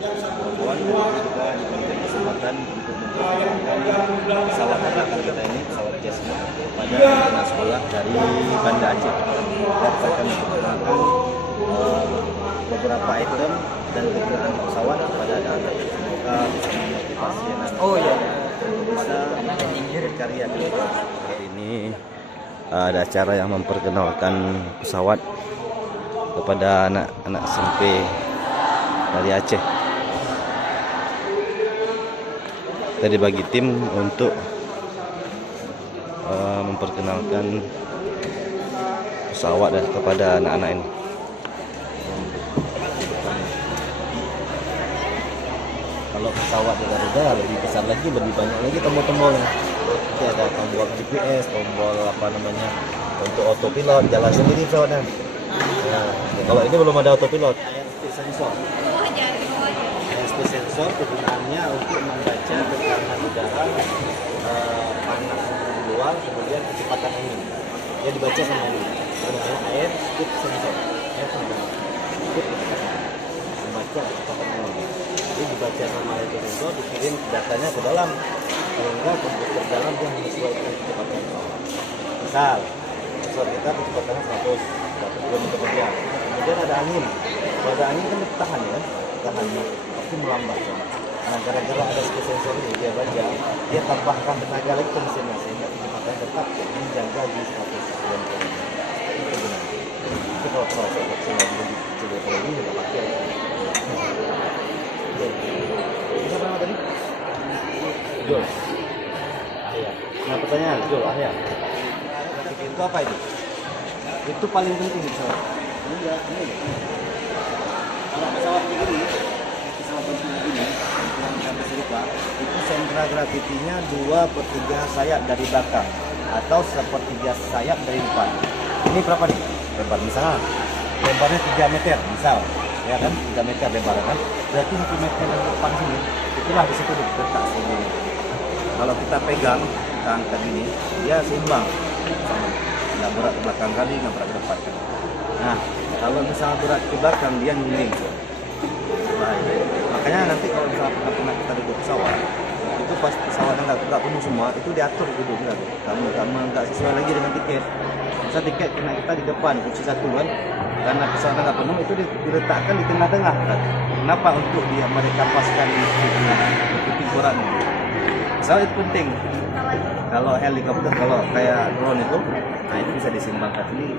kawan juga diberikan kesempatan untuk memperkenalkan pesawat anak kita ini, pesawat Cessna, pada anak sekolah dari Banda Aceh. Dan kita akan memperkenalkan beberapa item dan kegunaan pesawat kepada anak-anak. Semoga bisa memotivasi anak bisa berkarya di hari ini. Ada acara yang memperkenalkan pesawat kepada anak-anak SMP dari Aceh. Kita dibagi tim untuk memperkenalkan pesawat kepada anak-anak ini. Kalau pesawat di Garuda lebih besar lagi, lebih banyak lagi tombol-tombolnya. Nanti ada tombol GPS, tombol untuk autopilot, jalan sendiri pesawatnya. Nah, kalau ini belum ada autopilot. Speed sensor. Speed sensor kegunaannya untuk membaca tekanan udara, panas luar, kemudian kecepatan angin. Dia dibaca sama ini. Namanya air speed sensor. Membaca kecepatan angin. Jadi dibaca sama air sensor, dikirim datanya ke dalam. Kalau enggak, komputer dalam dia menyesuaikan kecepatan. Misal, sensor kita kecepatannya 100 km per jam. Kemudian ada angin. Kalau ada angin kan tahan ya, tapi melambat. Nah, gara-gara ada speed sensor ini dia baca, dia tambahkan tenaga lagi ke mesinnya sehingga kecepatan tetap menjaga di 100 km. Itu kalau proses yang lebih kecil dari ini kita pakai. Siapa nama tadi? Jul. Ahya. Nah, pertanyaan Jul, Ahya. Itu apa itu? Itu paling penting pesawat. Ini. Kalau pesawat begini, pesawat begini, yang sampai serupa, itu sentra gravitinya 2/3 sayap dari belakang atau 1/3 sayap dari depan. Ini berapa nih? Lebar misalnya, lebarnya 3 meter misal, ya kan? 3 meter lebar kan? Berarti 1 meter yang depan sini, itulah di situ letak sini. Kalau kita pegang, kita angkat ini, dia seimbang. Nggak berat ke belakang kali, nggak berat ke depan kali. Nah, kalau misalnya berat ke belakang, dia nyuling. Makanya nanti kalau misalnya pernah kita duduk pesawat, itu pas pesawatnya nggak penuh semua, itu diatur duduknya. Kamu nggak sesuai lagi dengan tiket. Misal tiket kena kita di depan, kursi 1 kan, karena pesawatnya nggak penuh, itu diletakkan di tengah-tengah. Kenapa? Untuk dia mereka paskan titik beratnya. Pesawat itu penting. Kalau helikopter, kalau kayak drone itu, nah itu bisa disimbangkan ini.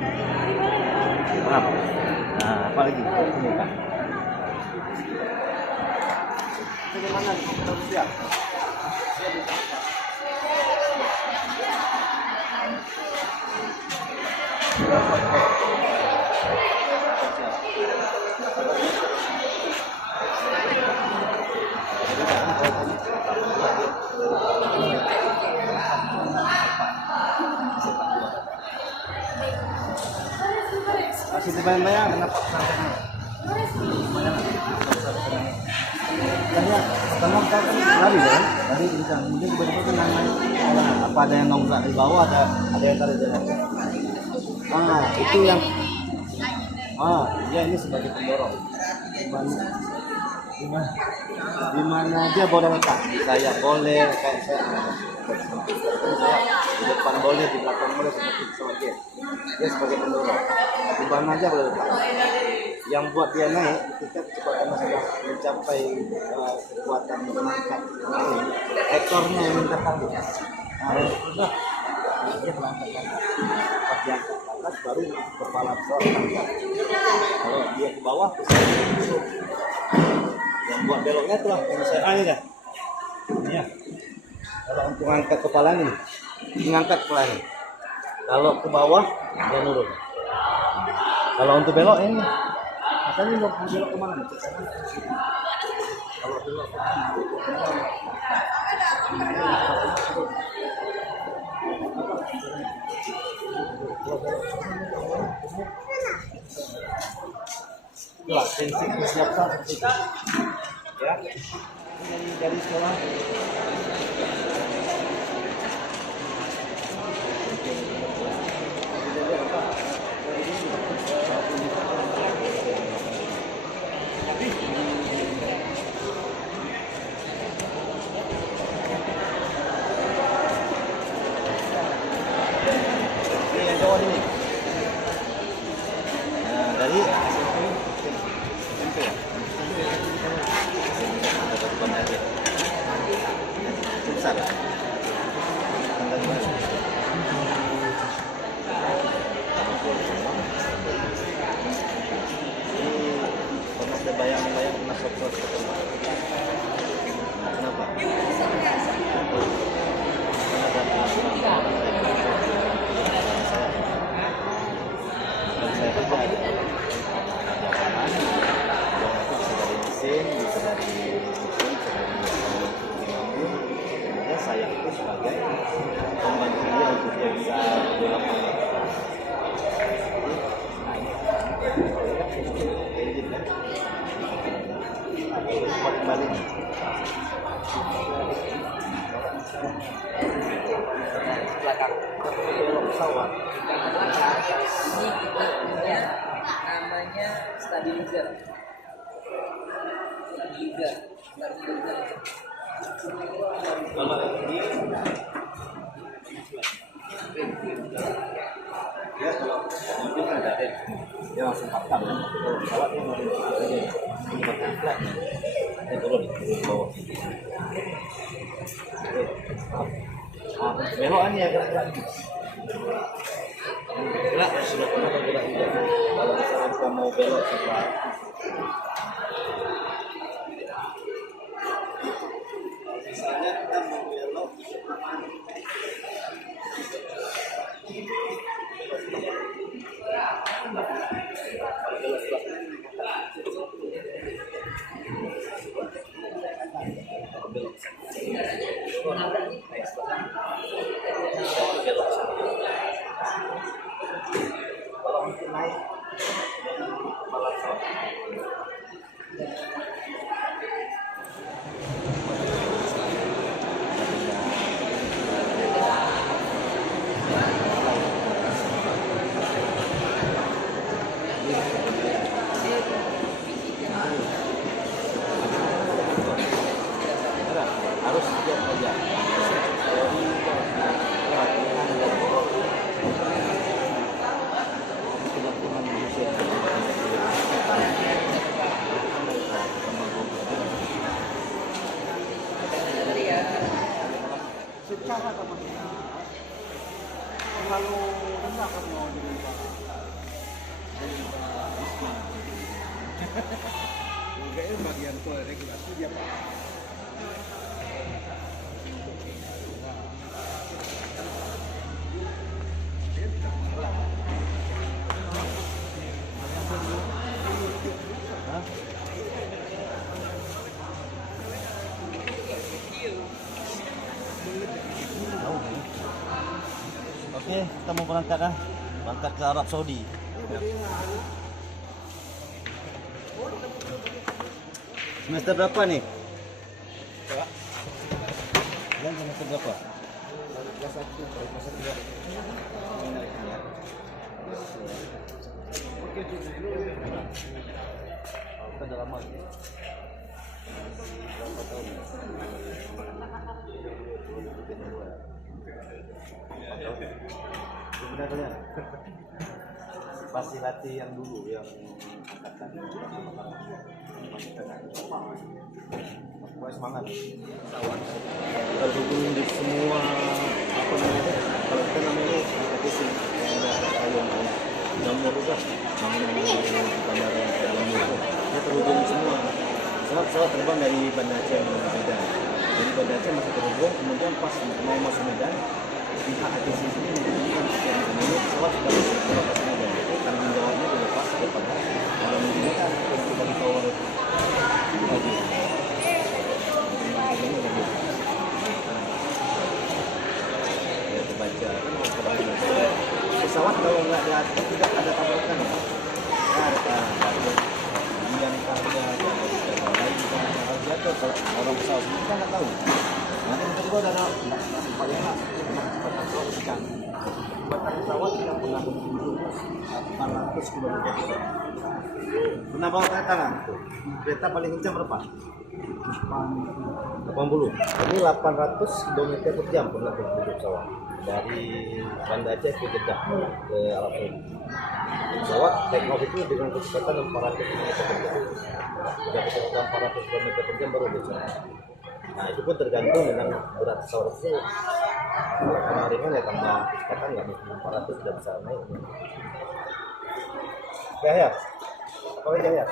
Maaf. Nah, apalagi ini kan. Bagaimana kita siap? Masih dibayang-bayang kenapa pesantren? Karena kita kan lari kan, tadi bisa kemudian tiba-tiba kan apa ada yang nongkrong di bawah, ada yang tarik di atas. Itu yang ya ini sebagai pendorong. Di mana aja boleh letak, saya boleh kayak saya di depan boleh, di belakang boleh, seperti pesawat jet. Dia sebagai pendorong. Di mana aja boleh letak. Yang buat dia naik ketika kecepatannya sudah mencapai kekuatan mengangkat angin, ekornya yang minta kali. Sudah dia melangkahkan. Pas dia angkat ke atas baru kepala pesawat angkat. Kalau dia ke bawah pesawat masuk. Yang buat beloknya itulah yang saya ini dah. Ini ya. Kalau untuk angkat kepala ini, mengangkat kepala ini. Kalau ke bawah dia nurun. Kalau untuk belok ini, makanya mau belok kemana nih? Kalau belok itulah prinsip persiapan ya dari sekolah. baliknya. Belakang. Belok pesawat. Ini kita punya namanya stabilizer. Stabilizer. Kalau ini ya kalau mobil kan ada rem, dia langsung patah. Kalau pesawat dia mau ini pakai flagnya, dia turun di bawah. Belokan ya gerak dikit. Gerak sudah pernah bergerak juga. Kalau misalnya kita mau belok sebelah misalnya kita mau belok sebelah mana? Kalau untuk naik malah harus siap saja. Secara kemanusiaan terlalu rendah kan mau dirubah mungkin bagian regulasi dia Pak. Oke, kita mau berangkat dah. Berangkat ke Arab Saudi. Semester berapa nih? Kalian semester berapa? Kelas 1, kelas 2. Oke, Kita udah lama. Berapa tahun? Benar kalian? Masih latih yang dulu yang angkatan semangat. Kita dukung di semua apa namanya? Kalau kita namanya kompetisi yang ada yang nomor juga, namanya kita terhubung semua. Pesawat terbang dari Banda Aceh menuju Medan. Jadi Banda Aceh masih terhubung, kemudian pas mau masuk Medan, pihak ATC sini menunjukkan sekian menit pesawat sudah masuk ke lokasi Medan. Itu tanggung jawabnya dilepas kepada dalam ini kan untuk bagi tower lagi. Ya terbaca pesawat kalau nggak ada tidak ada tabrakan ya. Kemudian harga lain harus jatuh orang pesawat ini kan nggak tahu. Nanti yang kedua adalah paling enak kecepatan pesawat ikan. Kecepatan pesawat tidak pernah menembus 800 km per jam. Pernah bawa kereta kan? Kereta paling kencang berapa? 80. Ini 800 km per jam pernah menembus pesawat dari Banda Aceh ke Jeddah ke Arab Saudi. Pesawat take off itu dengan kecepatan 400 km per jam. Sudah kecepatan 400 km per jam baru bisa. Nah itu pun tergantung dengan berat pesawat itu. Kalau kena ringan ya tambah kecepatan nggak mungkin 400 sudah bisa naik. Ya. Apa ya?